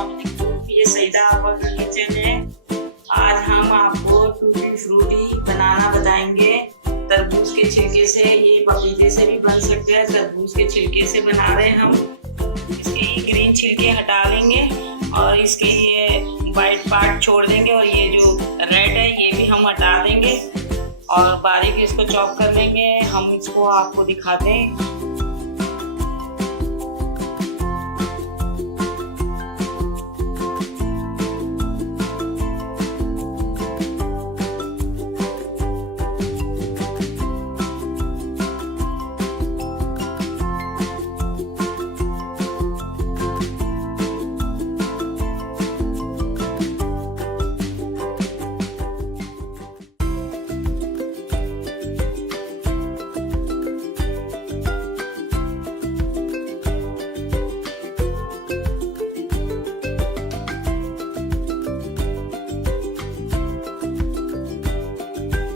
अस्सलामुअलैकुम, ये सईदा आपा का किचन है। आज हम आपको टूटी फ्रूटी बनाना बताएंगे तरबूज के छिलके से। ये पपीते से भी बन सकते हैं, तरबूज के छिलके से बना रहे हैं हम। इसके ये ग्रीन छिलके हटा लेंगे और इसके ये वाइट पार्ट छोड़ देंगे और ये जो रेड है ये भी हम हटा देंगे और बारीक इसको चॉप कर लेंगे। हम इसको आपको दिखाते हैं।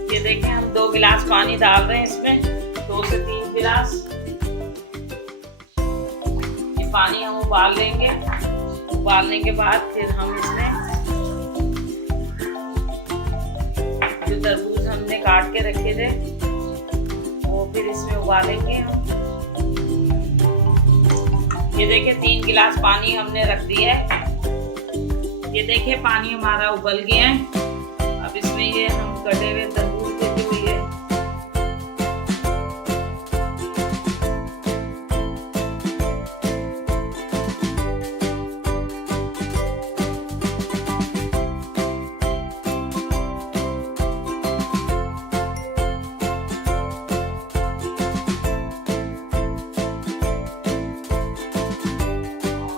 ये देखें, हम 2 गिलास पानी डाल रहे हैं इसमें, 2 से 3 गिलास। ये पानी हम उबाल लेंगे। उबालने के बाद फिर हम इसमें जो तरबूज हमने काट के रखे थे वो फिर इसमें उबालेंगे हम। ये देखिए 3 गिलास पानी हमने रख दिया है। ये देखिए पानी हमारा उबल गया है। अब इसमें ये हम कटे हुए तरबूज देते हुए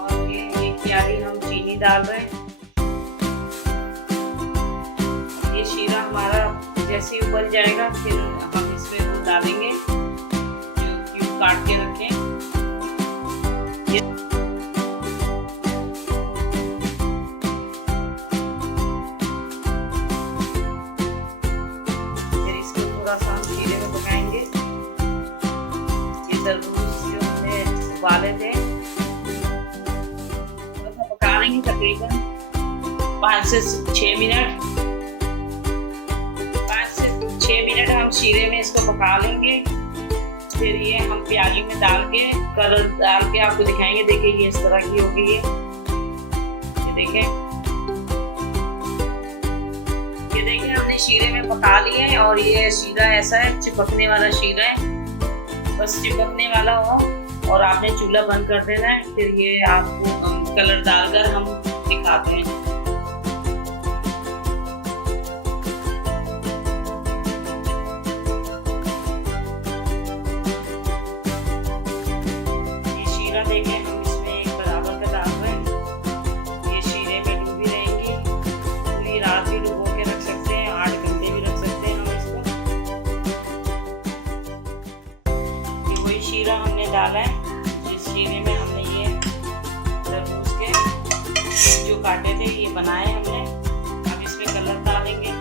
और ये क्यारी हम चीनी डाल रहे हैं। ये शीरा हमारा जैसे ही उबल जाएगा फिर हम इसमें वो डालेंगे जो क्यूब काट के रखें। फिर इसको थोड़ा सा हम शीरे में पकाएंगे। ये तरबूज जो हमने उबाले थे थोड़ा सा पका लेंगे, तकरीबन 5 से 6 मिनट। 6 मिनट हम शीरे में इसको पका लेंगे। फिर ये हम प्याली में डाल के कलर डाल के आपको दिखाएंगे। देखिए ये इस तरह की होगी। ये देखें, ये देखिए हमने शीरे में पका लिया है और ये शीरा ऐसा है, चिपकने वाला शीरा है। बस चिपकने वाला हो और आपने चूल्हा बंद कर देना है। फिर ये आपको कलर डालकर हम दिखाते हैं। देखें, हम इसमें एक बराबर का डाल रहे हैं। ये शीरे में डूबी रहेंगी। पूरी रात भी डुबो के रख सकते हैं, 8 घंटे भी रख सकते हैं हम इसको। ये वही शीरा हमने डाला है जिस शीरे में हमने ये तरबूज के जो काटे थे ये बनाए हमने। अब इसमें कलर डालेंगे।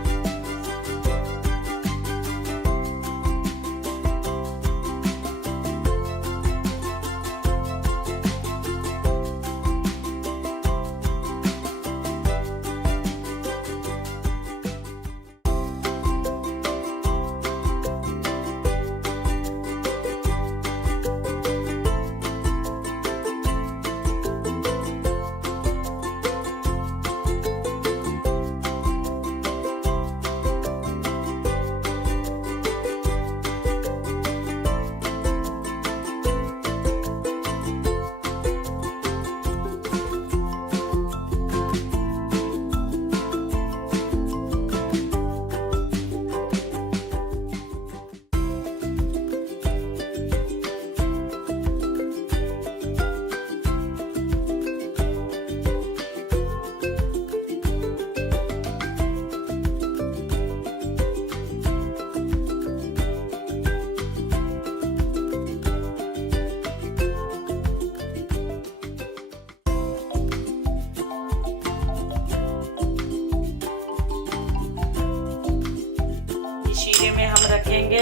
रखेंगे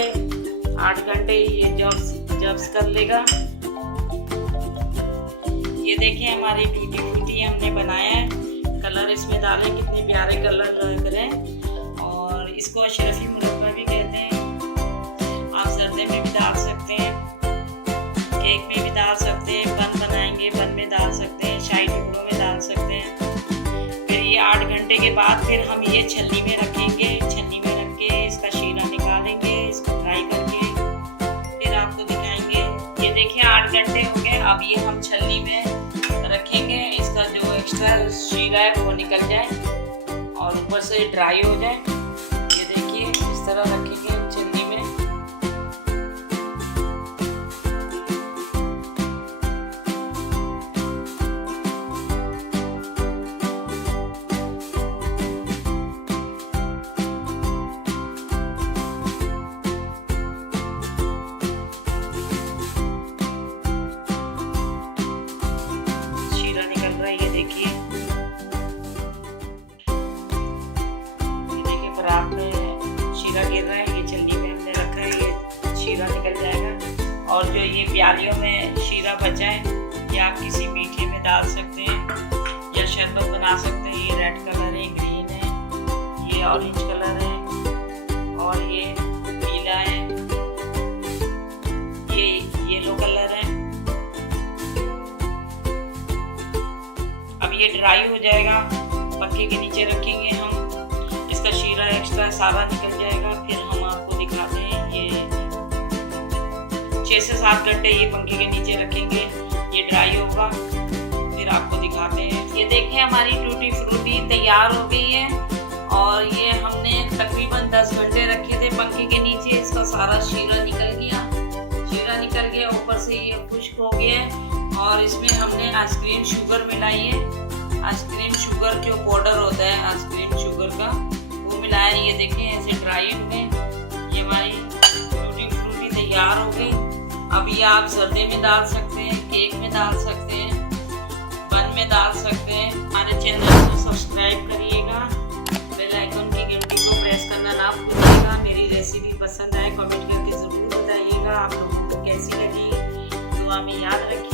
8 घंटे, ये जब्स कर लेगा। ये देखिए हमारी टूटी फूटी हमने बनाया है। डालें, कितने प्यारे कलर लग रहे हैं। और इसको अशरफी मुरब्बा भी कहते हैं। आप जर्दे में भी डाल सकते हैं, केक में भी डाल सकते हैं, बन बनाएंगे बन में डाल सकते हैं, शाही टुकड़ों में डाल सकते हैं। फिर ये 8 घंटे के बाद फिर हम ये छन्नी में रखेंगे। छन्नी में रख के इसका शीरा निकालेंगे, इसको फ्राई करके फिर आपको दिखाएंगे। ये देखिए 8 घंटे हो गए। अब ये हम छन्नी में रखेंगे, इसका जो एक्स्ट्रा शीरा है वो निकल जाए और ऊपर से ड्राई हो जाए। ये देखिए इस तरह रखेंगे हम छन्नी में। ये देखिए परात में शीरा गिर रहा है, ये छन्नी में हमने रखा है, ये शीरा निकल जाएगा। और जो ये प्यालियों में शीरा बचा है ये आप किसी मीठे में डाल सकते हैं या शरबत बना सकते हैं। ये रेड कलर है, ग्रीन है, ये ऑरेंज कलर है और ये पीला है, ये येलो कलर है। अब ये ड्राई हो जाएगा, पंखे के नीचे रखेंगे हम, इसका शीरा एक्स्ट्रा सारा निकल जाएगा। फिर हम आपको दिखाते हैं। ये 6 से 7 घंटे ये पंखे के नीचे रखेंगे, ये ड्राई होगा, फिर आपको दिखाते हैं। ये देखें हमारी टूटी फ्रूटी तैयार हो गई है और ये हमने तकरीबन 10 घंटे रखे थे पंखे के नीचे। इसका सारा शीरा निकल गया, ऊपर से ये खुश्क हो गया है। और इसमें हमने आइसक्रीम शुगर मिलाई है, आइसक्रीम शुगर जो पाउडर होता है आइसक्रीम शुगर का वो मिलाया है। ये देखें ऐसे ड्राई हो गए, ये हमारी टूटी फ्रूटी तैयार हो गई। अब ये आप जर्दे में डाल सकते हैं, केक में डाल सकते हैं, बन में डाल सकते हैं। हमारे चैनल को सब्सक्राइब करिएगा, बेल आइकन की घंटी को प्रेस करना ना भूलिएगा। मेरी रेसिपी पसंद आए कमेंट करके ज़रूर बताइएगा आप लोगों को कैसी लगी। दुआ में याद रखिए।